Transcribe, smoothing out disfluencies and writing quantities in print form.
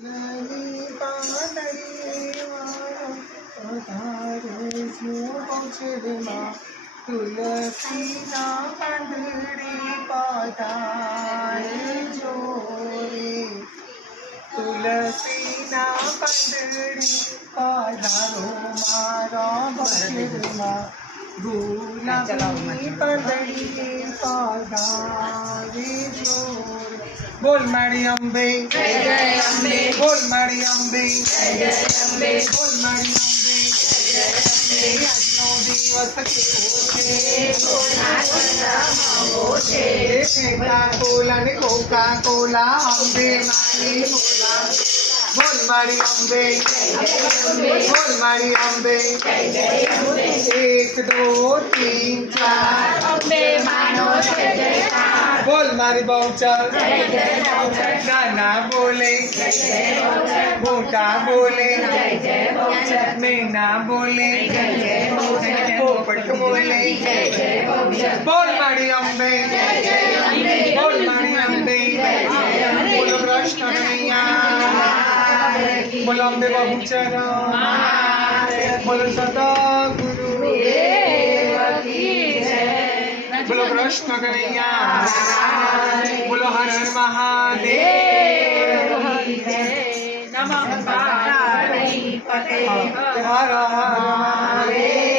નવી પાંદડી વાળો પધારે પહોંચેમાં તુલસીના પાંદડી પધારે જોરે તુલસીના પાંદડી પધારો મારા ભજનમાં ગુલાબી પાંદડી પધારે જોરે બોલ મારી અંબે જય જય અંબે બોલ મારી અંબે જય જય અંબે બોલ મારી અંબે જય અંબે આજનો દિવસ કેવો છે કોના ચંદ્રમાં હો છે કોકા કોલા ને કોકા કોલા અંબે મારી બોલા બોલ મારી અંબે બોલ મારી અંબે જય જય અંબે 1 2 3 4 અંબે માનો જય જયકાર બોલ મારી બહુચર જય જય બહુચર નાના બોલે જય જય બહુચર મોટા બોલે જય જય બહુચર મેના બોલે જય જય બહુચર પોપટ બોલે જય જય બહુચર બોલ મારી અંબે જય જય અંબે બોલ મારી અંબે બોલો કૃષ્ણ કનૈયા બોલો અંબે બહુચર બોલો સદગુરુ બોલો કૃષ્ણ કનૈયા બોલો હર હર મહાદેવ નમઃ પાર્વતી પતે હર હર મહાદેવ